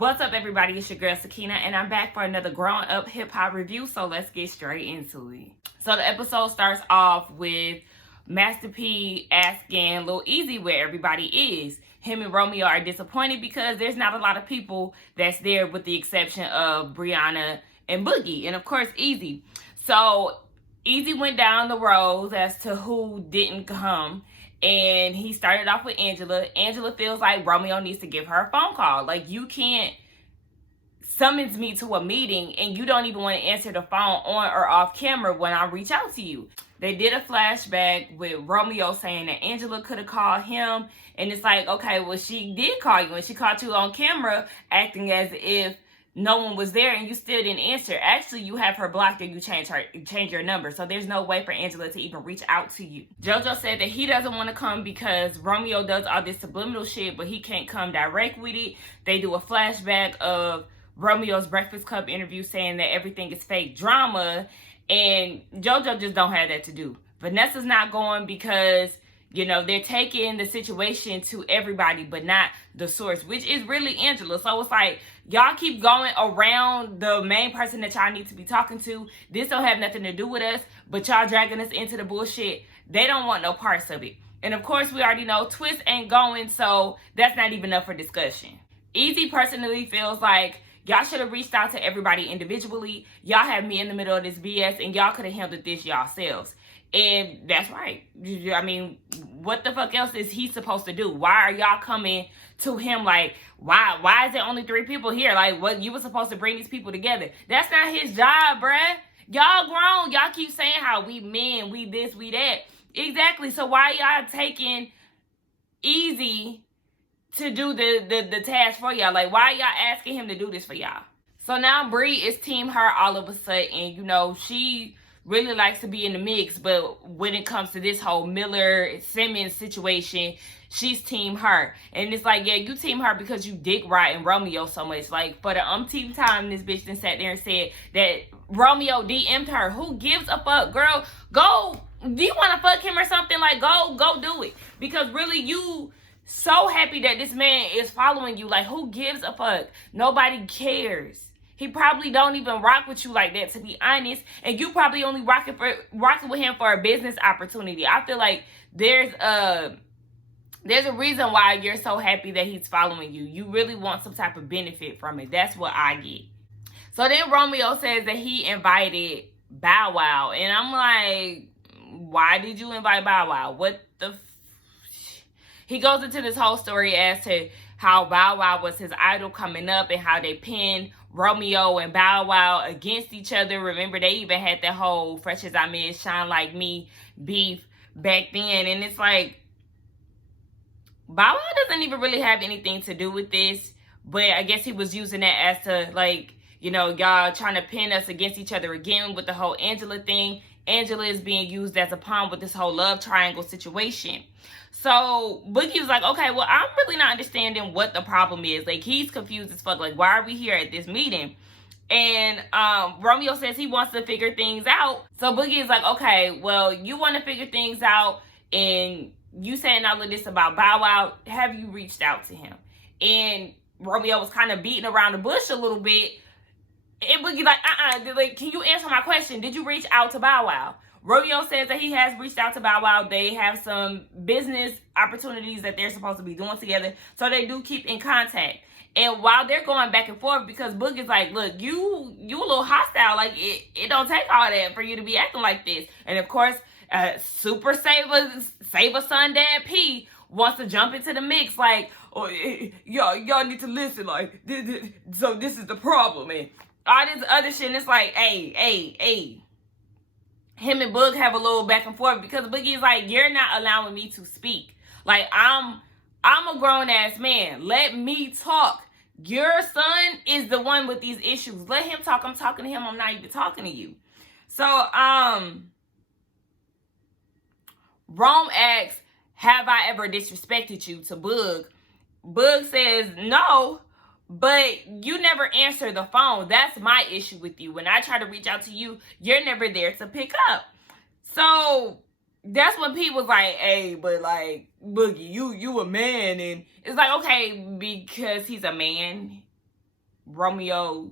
What's up, everybody? It's your girl Sakina, and I'm back for another grown up hip hop review. So let's get straight into it. So the episode starts off with Master P asking Lil Easy where everybody is. Him and Romeo are disappointed because there's not a lot of people that's there, with the exception of Brianna and Boogie, and of course Easy. So Easy went down the rows as to who didn't come. And he started off with Angela. Angela feels like Romeo needs to give her a phone call. Like, you can't summons me to a meeting and you don't even want to answer the phone on or off camera when I reach out to you. They did a flashback with Romeo saying that Angela could have called him. And it's like, okay, well, she did call you. And she called you on camera acting as if no one was there and you still didn't answer. Actually, you have her blocked and you change your number. So there's no way for Angela to even reach out to you. JoJo said that he doesn't want to come because Romeo does all this subliminal shit, but he can't come direct with it. They do a flashback of Romeo's Breakfast Club interview saying that everything is fake drama, and JoJo just don't have that to do. Vanessa's not going because, you know, they're taking the situation to everybody but not the source, which is really Angela. So it's like, y'all keep going around the main person that y'all need to be talking to. This don't have nothing to do with us, but y'all dragging us into the bullshit. They don't want no parts of it. And of course, we already know Twist ain't going, so that's not even up for discussion. Easy personally feels like y'all should have reached out to everybody individually. Y'all have me in the middle of this BS, and y'all could have handled this yourselves. And that's right. I mean, what the fuck else is he supposed to do? Why are y'all coming to him like, why is there only 3 people here? Like, what, you were supposed to bring these people together. That's not his job, bruh. Y'all grown. Y'all keep saying how we men, we this, we that. Exactly. So why y'all taking Easy to do the task for y'all? Like, why y'all asking him to do this for y'all? So now Bree is team her all of a sudden. You know, she really likes to be in the mix, but when it comes to this whole Miller Simmons situation, she's team her. And it's like, yeah, you team her because you dick riding Romeo so much. Like, for the umpteenth time, this bitch then sat there and said that Romeo DM'd her. Who gives a fuck, girl? Go. Do you want to fuck him or something? Like, go do it. Because really, you so happy that this man is following you. Like, who gives a fuck? Nobody cares. He probably don't even rock with you like that, to be honest. And you probably only rocking with him for a business opportunity. I feel like there's a reason why you're so happy that he's following you. You really want some type of benefit from it. That's what I get. So then Romeo says that he invited Bow Wow. And I'm like, why did you invite Bow Wow? What the He goes into this whole story as to how Bow Wow was his idol coming up and how they pinned Romeo and Bow Wow against each other. Remember, they even had that whole Fresh As I Miss, Shine Like Me beef back then. And it's like, Bow Wow doesn't even really have anything to do with this. But I guess he was using that as to, like, you know, y'all trying to pin us against each other again with the whole Angela thing. Angela is being used as a pawn with this whole love triangle situation. So Boogie was like, okay, well, I'm really not understanding what the problem is. Like, he's confused as fuck. Like, why are we here at this meeting? And Romeo says he wants to figure things out. So Boogie is like, okay, well, you want to figure things out, and you saying all of this about Bow Wow. Have you reached out to him? And Romeo was kind of beating around the bush a little bit. And Boogie like, like, can you answer my question? Did you reach out to Bow Wow? Romeo says that he has reached out to Bow Wow. They have some business opportunities that they're supposed to be doing together. So they do keep in contact. And while they're going back and forth, because Boogie's like, look, you a little hostile. Like, it don't take all that for you to be acting like this. And of course, Super Saver Son Dad P wants to jump into the mix. Like, oh, y'all need to listen. Like, so this is the problem. And all this other shit. And it's like, hey. Him and Boog have a little back and forth because Boogie's like, you're not allowing me to speak. Like, I'm a grown-ass man. Let me talk. Your son is the one with these issues. Let him talk. I'm talking to him. I'm not even talking to you. So, Rome asks, have I ever disrespected you, to Boog? Boog says, no, but you never answer the phone. That's my issue with you. When I try to reach out to you, you're never there to pick up. So that's when Pete was like, hey, but like, Boogie, you a man. And it's like, okay, because he's a man, Romeo,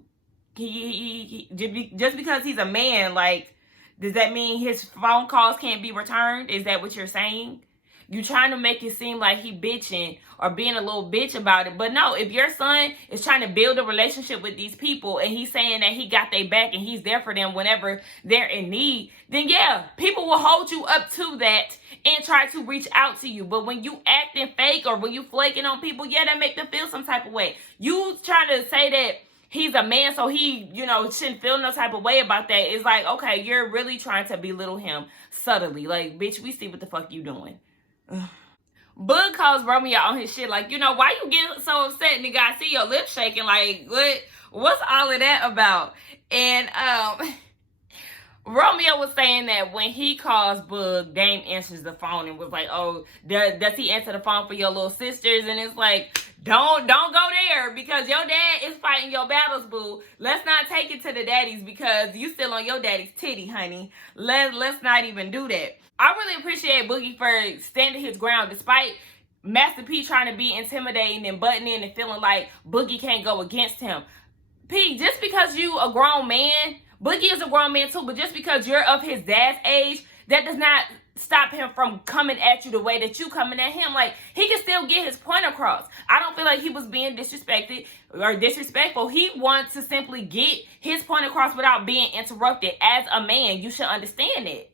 just because he's a man, like, does that mean his phone calls can't be returned? Is that what you're saying? You trying to make it seem like he bitching or being a little bitch about it. But no, if your son is trying to build a relationship with these people and he's saying that he got their back and he's there for them whenever they're in need, then yeah, people will hold you up to that and try to reach out to you. But when you acting fake or when you flaking on people, yeah, that make them feel some type of way. You trying to say that he's a man, so he, shouldn't feel no type of way about that. It's like, okay, you're really trying to belittle him subtly. Like, bitch, we see what the fuck you doing. Bug calls Romeo on his shit like, why you getting so upset, nigga? I see your lips shaking. Like, what's all of that about? And Romeo was saying that when he calls Bug, Dame answers the phone and was like, oh, does he answer the phone for your little sisters? And it's like, don't go there because your dad is fighting your battles, boo. Let's not take it to the daddies because you still on your daddy's titty, honey. Let's not even do that. I really appreciate Boogie for standing his ground despite Master P trying to be intimidating and butting in and feeling like Boogie can't go against him. P, just because you a grown man, Boogie is a grown man too, but just because you're of his dad's age, that does not stop him from coming at you the way that you coming at him. Like, he can still get his point across. I don't feel like he was being disrespected or disrespectful. He wants to simply get his point across without being interrupted. As a man, you should understand it.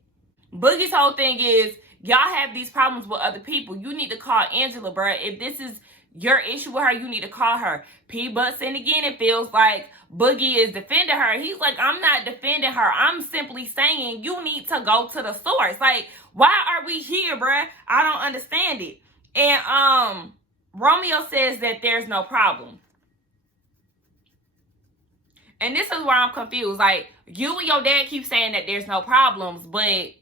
Boogie's whole thing is, y'all have these problems with other people. You need to call Angela, bruh. If this is your issue with her, you need to call her. P butts in again. It feels like Boogie is defending her. He's like, I'm not defending her. I'm simply saying you need to go to the source. Like, why are we here, bruh? I don't understand it. And Romeo says that there's no problem. And this is where I'm confused. Like, you and your dad keep saying that there's no problems, but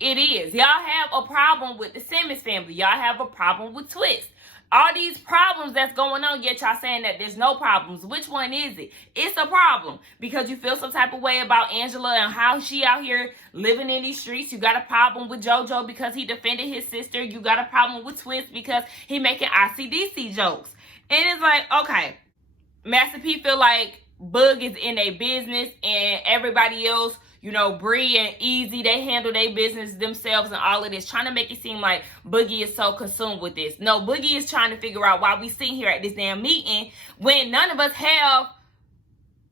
it is. Y'all have a problem with the Simmons family. Y'all have a problem with Twist. All these problems that's going on, yet y'all saying that there's no problems. Which one is it? It's a problem because you feel some type of way about Angela and how she out here living in these streets. You got a problem with JoJo because he defended his sister. You got a problem with Twist because he making ICDC jokes. And it's like, okay, Master P feel like Bug is in a business and everybody else, Bree and Easy, they handle their business themselves and all of this, trying to make it seem like Boogie is so consumed with this. No, Boogie is trying to figure out why we sitting here at this damn meeting when none of us have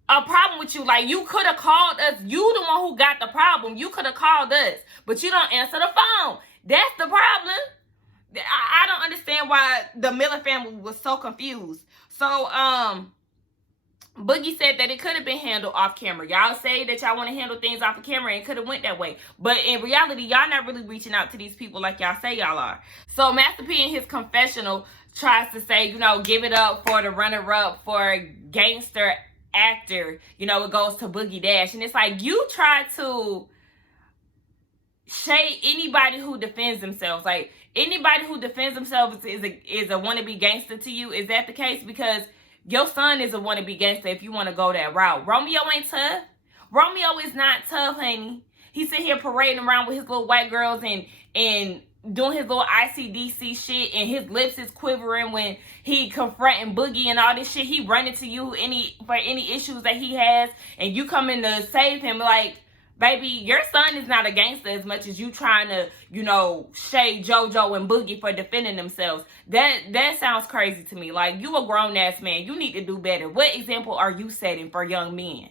a problem with you. Like, you could have called us. You the one who got the problem. You could have called us, but you don't answer the phone. That's the problem. I don't understand why the Miller family was so confused. So, Boogie said that it could have been handled off camera. Y'all say that y'all want to handle things off the camera and it could have went that way. But in reality, y'all not really reaching out to these people like y'all say y'all are. So Master P in his confessional tries to say, give it up for the runner-up for gangster actor. It goes to Boogie Dash. And it's like, you try to shade anybody who defends themselves. Like, anybody who defends themselves is a wannabe gangster to you. Is that the case? Because your son is a wannabe gangster if you want to go that route. Romeo ain't tough. Romeo is not tough, honey. He's sitting here parading around with his little white girls and doing his little ICDC shit, and his lips is quivering when he confronting Boogie and all this shit. He running to you for any issues that he has, and you come in to save him. Like, baby, your son is not a gangster as much as you trying to, shade JoJo and Boogie for defending themselves. That sounds crazy to me. Like, you a grown-ass man. You need to do better. What example are you setting for young men?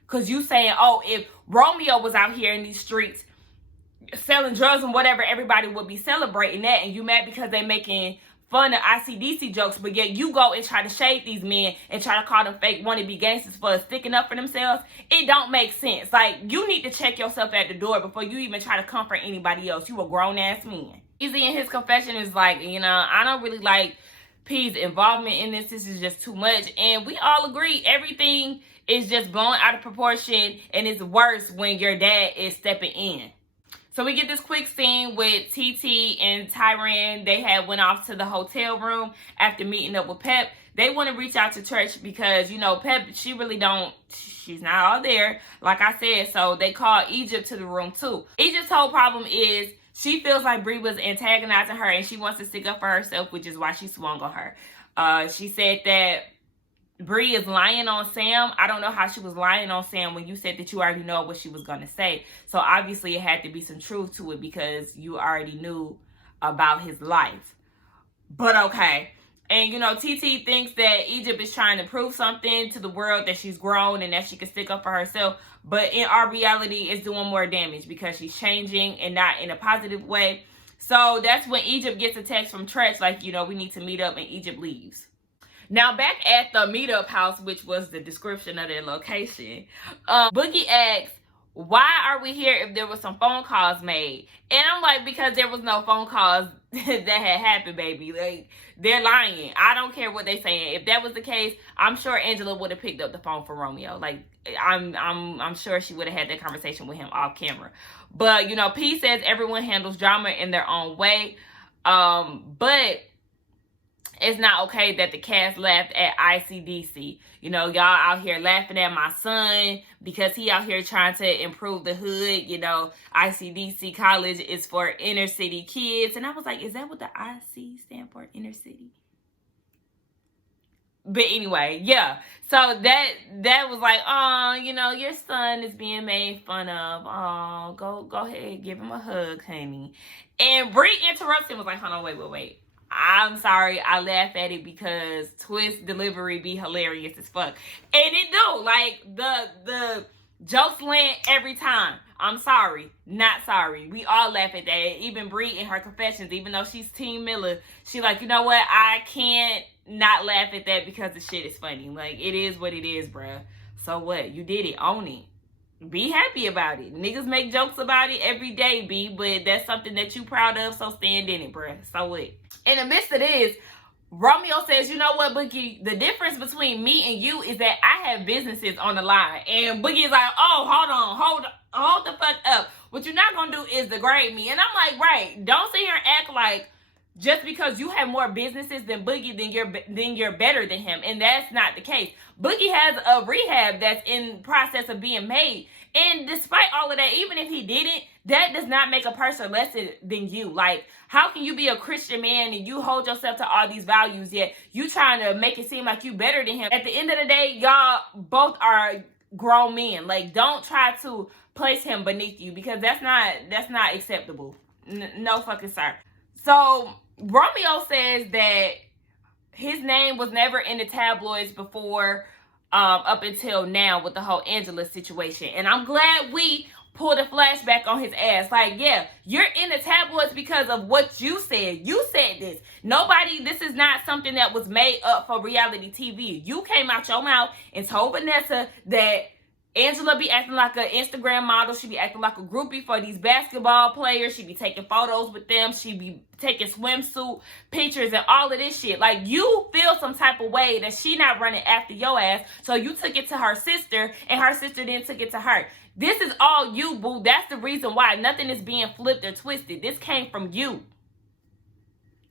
Because you saying, oh, if Romeo was out here in these streets selling drugs and whatever, everybody would be celebrating that. And you mad because they making fun of ICDC jokes, but yet you go and try to shade these men and try to call them fake wannabe gangsters for sticking up for themselves. It don't make sense. Like, you need to check yourself at the door before you even try to comfort anybody else. You a grown-ass man. Easy in his confession is like, I don't really like P's involvement in this. This is just too much. And we all agree everything is just blown out of proportion, and it's worse when your dad is stepping in. So we get this quick scene with Tee Tee and Tyran. They had went off to the hotel room after meeting up with Pep. They want to reach out to Church because, Pep, she's not all there, like I said. So they call Egypt to the room too. Egypt's whole problem is she feels like Bree was antagonizing her and she wants to stick up for herself, which is why she swung on her. She said that Bree is lying on Sam. I don't know how she was lying on Sam when you said that you already know what she was going to say. So obviously it had to be some truth to it because you already knew about his life. But okay. And, you know, TT thinks that Egypt is trying to prove something to the world, that she's grown and that she can stick up for herself. But in our reality, it's doing more damage because she's changing and not in a positive way. So that's when Egypt gets a text from Tretch like, you know, we need to meet up, and Egypt leaves. Now, back at the meetup house, which was the description of their location, Boogie asks, why are we here if there was some phone calls made? And I'm like, because there was no phone calls that had happened, baby. Like, they're lying. I don't care what they're saying. If that was the case, I'm sure Angela would have picked up the phone for Romeo. Like, I'm sure she would have had that conversation with him off camera. But, you know, P says everyone handles drama in their own way. But it's not okay that the cast laughed at ICDC. You know, y'all out here laughing at my son because he out here trying to improve the hood. You know, ICDC college is for inner city kids. And I was like, is that what the IC stand for? Inner city? But anyway, yeah. So that was like, oh, you know, your son is being made fun of. Oh, go ahead, give him a hug, honey. And Bree interrupts him, was like, hold on, wait. I'm sorry, I laugh at it because twist delivery be hilarious as fuck. And it do. Like, the jokes land every time. I'm sorry, not sorry. We all laugh at that. Even Bree in her confessions, even though she's Team Miller, she like, you know what? I can't not laugh at that because the shit is funny. Like, it is what it is, bruh. So what? You did it. Own it. Be happy about it. Niggas make jokes about it every day, B, but that's something that you proud of, so stand in it, bruh. So what? In the midst of this, Romeo says, you know what, Boogie? The difference between me and you is that I have businesses on the line. And Boogie is like, oh, hold the fuck up. What you're not gonna do is degrade me. And I'm like, right, don't sit here and act like just because you have more businesses than Boogie, then you're better than him. And that's not the case. Boogie has a rehab that's in process of being made. And despite all of that, even if he didn't, that does not make a person less than you. Like, how can you be a Christian man and you hold yourself to all these values, yet you trying to make it seem like you better than him? At the end of the day, y'all both are grown men. Like, don't try to place him beneath you because that's not acceptable. No fucking sir. So Romeo says that his name was never in the tabloids before, up until now with the whole Angela situation. And I'm glad we pulled a flashback on his ass. Like, yeah, you're in the tabloids because of what you said. You said this. This is not something that was made up for reality TV. You came out your mouth and told Vanessa that Angela be acting like an Instagram model. She be acting like a groupie for these basketball players. She be taking photos with them. She be taking swimsuit pictures and all of this shit. Like, you feel some type of way that she not running after your ass. So you took it to her sister, and her sister then took it to her. This is all you, boo. That's the reason why nothing is being flipped or twisted. This came from you.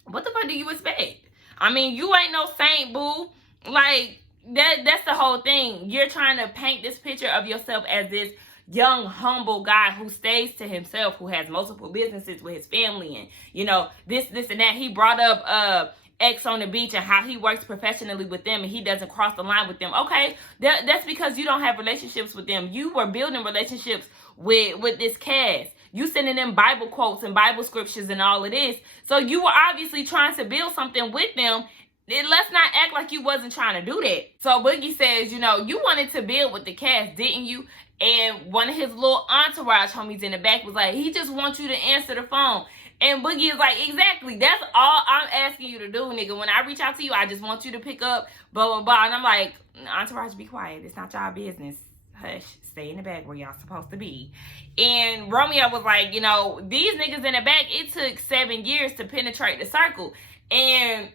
What the fuck do you expect? I mean, you ain't no saint, boo. Like, that's the whole thing. You're trying to paint this picture of yourself as this young, humble guy who stays to himself, who has multiple businesses with his family and, you know, this and that. He brought up X on the beach and how he works professionally with them and he doesn't cross the line with them. Okay, that's because you don't have relationships with them. You were building relationships with this cast. You sending them Bible quotes and Bible scriptures and all of this. So you were obviously trying to build something with them. Let's not act like you wasn't trying to do that. So Boogie says, you know, you wanted to build with the cast, didn't you? And one of his little entourage homies in the back was like, he just wants you to answer the phone. And Boogie is like, exactly. That's all I'm asking you to do, nigga. When I reach out to you, I just want you to pick up, blah, blah, blah. And I'm like, entourage, be quiet. It's not y'all business. Hush. Stay in the back where y'all supposed to be. And Romeo was like, you know, these niggas in the back, it took 7 years to penetrate the circle. And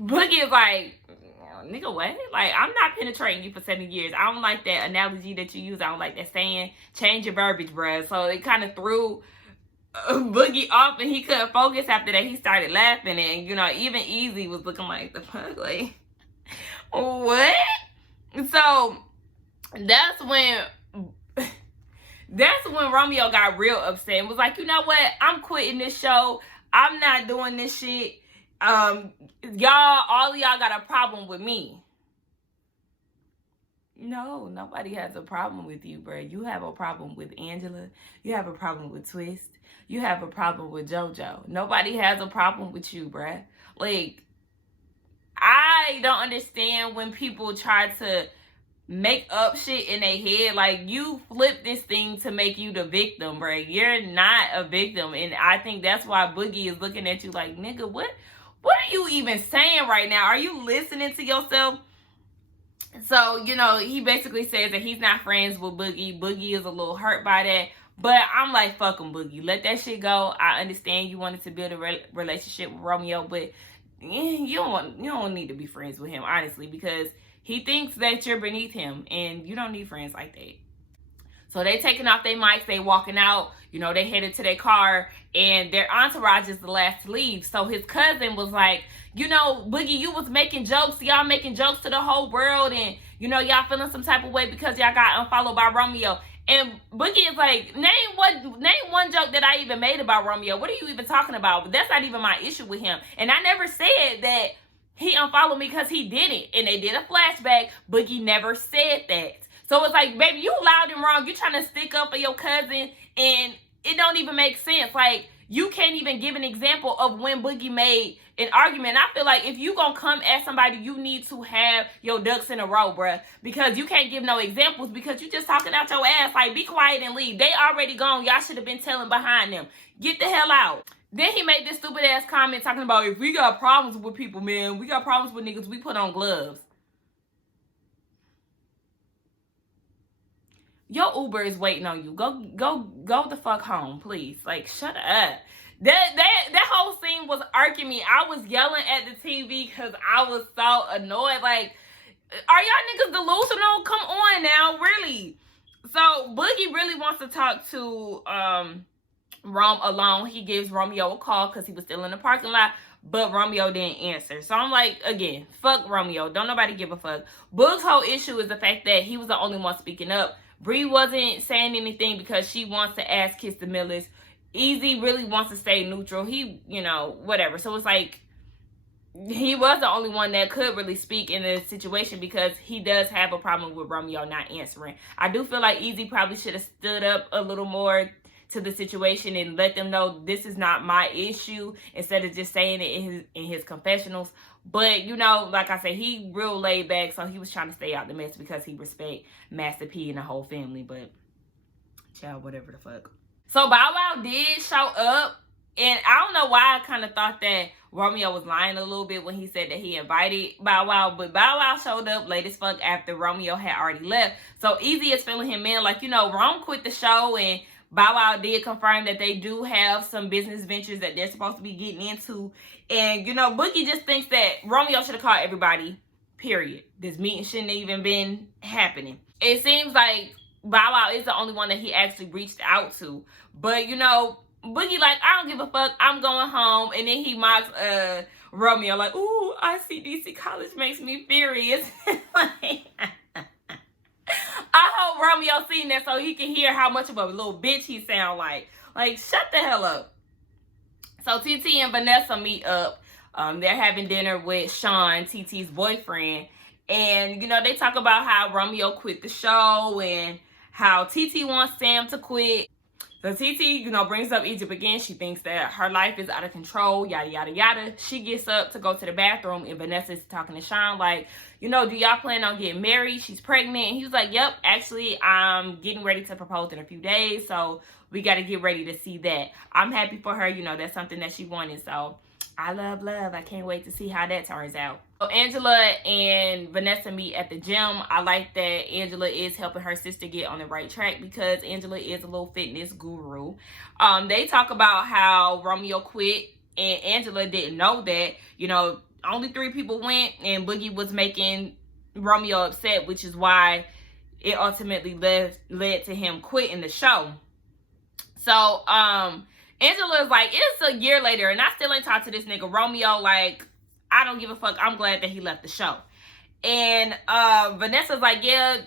Boogie is like, nigga, what? Like, I'm not penetrating you for 7 years. I don't like that analogy that you use. I don't like that saying. Change your verbiage, bruh. So it kind of threw Boogie off and he couldn't focus after that. He started laughing and, you know, even Easy was looking like, the fuck? Like, what? So that's when Romeo got real upset and was like, you know what? I'm quitting this show. I'm not doing this shit. All of y'all got a problem with me. No, nobody has a problem with you, bro. You have a problem with Angela. You have a problem with Twist. You have a problem with JoJo. Nobody has a problem with you, bruh. Like, I don't understand when people try to make up shit in their head. Like, you flip this thing to make you the victim, bruh. You're not a victim. And I think that's why Boogie is looking at you like, nigga, what are you even saying right now? Are you listening to yourself? So, you know, he basically says that he's not friends with Boogie. Boogie is a little hurt by that. But I'm like, fuck him, Boogie. Let that shit go. I understand you wanted to build a relationship with Romeo, but you don't need to be friends with him, honestly, because he thinks that you're beneath him, and you don't need friends like that. So they taking off their mics, they walking out, you know, they headed to their car, and their entourage is the last to leave. So his cousin was like, you know, Boogie, you was making jokes, y'all making jokes to the whole world, and, you know, y'all feeling some type of way because y'all got unfollowed by Romeo. And Boogie is like, name one joke that I even made about Romeo. What are you even talking about? But that's not even my issue with him. And I never said that he unfollowed me because he didn't. And they did a flashback. Boogie never said that. So it's like, baby, you loud and wrong. You trying to stick up for your cousin, and it don't even make sense. Like, you can't even give an example of when Boogie made an argument. I feel like if you gonna come at somebody, you need to have your ducks in a row, bruh. Because you can't give no examples because you just talking out your ass. Like, be quiet and leave. They already gone. Y'all should have been telling behind them. Get the hell out. Then he made this stupid ass comment talking about, if we got problems with people, man, we got problems with niggas, we put on gloves. Your Uber is waiting on you. Go the fuck home, please. Like, shut up. That whole scene was irking me. I was yelling at the TV because I was so annoyed. Like, are y'all niggas delusional? Come on now, really. So Boogie really wants to talk to Rome alone. He gives Romeo a call because he was still in the parking lot, but Romeo didn't answer. So I'm like, again, fuck Romeo. Don't nobody give a fuck. Boog's whole issue is the fact that he was the only one speaking up. Bree wasn't saying anything because she wants to ask Kiss the Millers. Easy really wants to stay neutral. He, you know, whatever. So it's like, he was the only one that could really speak in this situation because he does have a problem with Romeo not answering. I do feel like Easy probably should have stood up a little more to the situation and let them know this is not my issue instead of just saying it in his confessionals. But, you know, like I said, he real laid back, so he was trying to stay out the mess because he respect Master P and the whole family. But, child, whatever the fuck. So Bow Wow did show up, and I don't know why I kind of thought that Romeo was lying a little bit when he said that he invited Bow Wow, but Bow Wow showed up late as fuck after Romeo had already left. So Easy is filling him in like, you know, Rome quit the show, and Bow Wow did confirm that they do have some business ventures that they're supposed to be getting into. And, you know, Boogie just thinks that Romeo should have called everybody, period. This meeting shouldn't have even been happening. It seems like Bow Wow is the only one that he actually reached out to. But, you know, Boogie like, I don't give a fuck, I'm going home. And then he mocks Romeo like, ooh, ICDC college makes me furious. Like, I hope Romeo seen that so he can hear how much of a little bitch he sound like. Like, shut the hell up. So TT and Vanessa meet up. They're having dinner with Sean, TT's boyfriend. And, you know, they talk about how Romeo quit the show and how TT wants Sam to quit. So TT, you know, brings up Egypt again. She thinks that her life is out of control, yada, yada, yada. She gets up to go to the bathroom, and Vanessa's talking to Sean like, you know, do y'all plan on getting married? She's pregnant. And he was like, yep, actually, I'm getting ready to propose in a few days, so we got to get ready to see that. I'm happy for her. You know, that's something that she wanted, so I love love. I can't wait to see how that turns out. So Angela and Vanessa meet at the gym. I like that Angela is helping her sister get on the right track because Angela is a little fitness guru. They talk about how Romeo quit and Angela didn't know that. You know, only 3 people went and Boogie was making Romeo upset, which is why it ultimately led to him quitting the show. So, Angela is like, it's a year later and I still ain't talked to this nigga Romeo. Like, I don't give a fuck. I'm glad that he left the show. And Vanessa's like, yeah,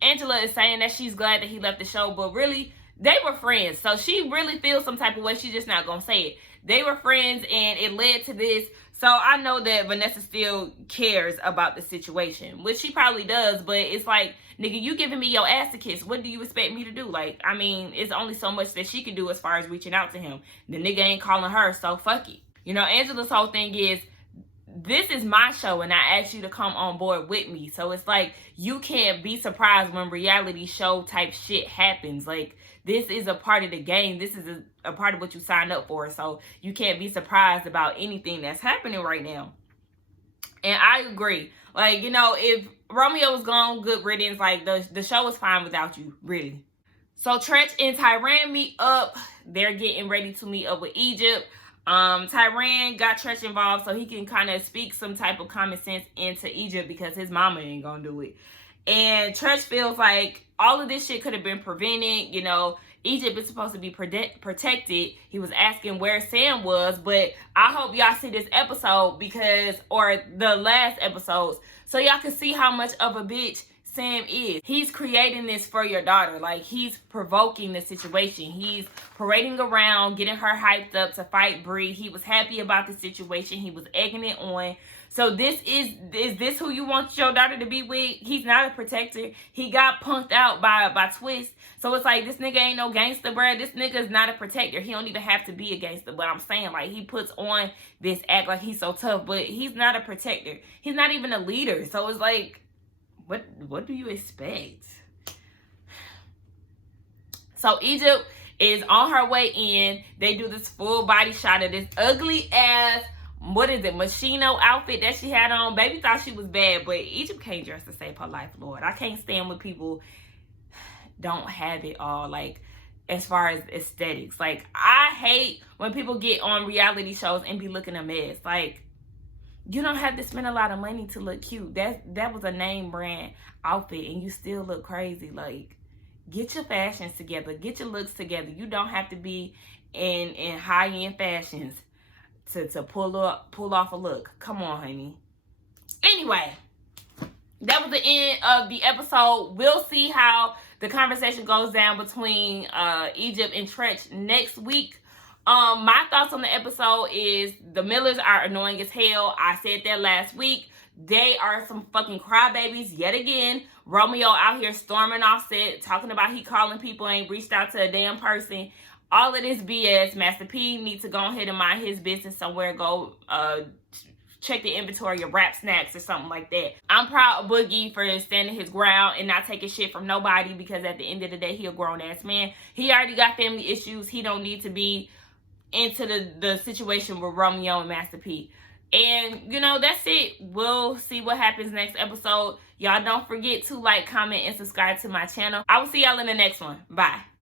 Angela is saying that she's glad that he left the show, but really, they were friends. So she really feels some type of way. She's just not going to say it. They were friends and it led to this. So I know that Vanessa still cares about the situation, which she probably does, but it's like, nigga, you giving me your ass to kiss. What do you expect me to do? Like, I mean, it's only so much that she can do as far as reaching out to him. The nigga ain't calling her, so fuck it. You know, Angela's whole thing is, this is my show and I asked you to come on board with me. So it's like, you can't be surprised when reality show type shit happens. Like, this is a part of the game. This is a part of what you signed up for. So you can't be surprised about anything that's happening right now. And I agree. Like, you know, if Romeo was gone, good riddance. Like, the show was fine without you, really. So Tretch and Tyran meet up. They're getting ready to meet up with Egypt. Tyran got Tretch involved so he can kind of speak some type of common sense into Egypt because his mama ain't gonna do it. And Tretch feels like all of this shit could have been prevented. You know, Egypt is supposed to be protected. He was asking where Sam was, but I hope y'all see this episode or the last episodes, so y'all can see how much of a bitch Sam is. He's creating this for your daughter. Like, he's provoking the situation. He's parading around, getting her hyped up to fight Bree. He was happy about the situation. He was egging it on. So is this who you want your daughter to be with? He's not a protector. He got punked out by Twist. So it's like, this nigga ain't no gangster, bruh. This nigga is not a protector. He don't even have to be a gangster. But I'm saying, like, he puts on this act like he's so tough, but he's not a protector. He's not even a leader. So it's like, what do you expect? So Egypt is on her way in. They do this full body shot of this ugly ass, Machino outfit that she had on. Baby thought she was bad, but Egypt can't dress to save her life, Lord. I can't stand when people don't have it all, like, as far as aesthetics. Like, I hate when people get on reality shows and be looking a mess. Like, you don't have to spend a lot of money to look cute. That was a name brand outfit and you still look crazy. Like, get your fashions together. Get your looks together. You don't have to be in high-end fashions to pull off a look. Come on, honey. Anyway, that was the end of the episode. We'll see how the conversation goes down between Egypt and Tretch next week. My thoughts on the episode is the Millers are annoying as hell. I said that last week. They are some fucking crybabies yet again. Romeo out here storming off set, talking about he calling people, ain't reached out to a damn person. All of this BS. Master P needs to go ahead and mind his business somewhere. Go check the inventory of rap snacks or something like that. I'm proud of Boogie for standing his ground and not taking shit from nobody, because at the end of the day, he a grown-ass man. He already got family issues. He don't need to be into the situation with Romeo and Master P. And, you know, that's it. We'll see what happens next episode. Y'all don't forget to like, comment, and subscribe to my channel. I will see y'all in the next one. Bye.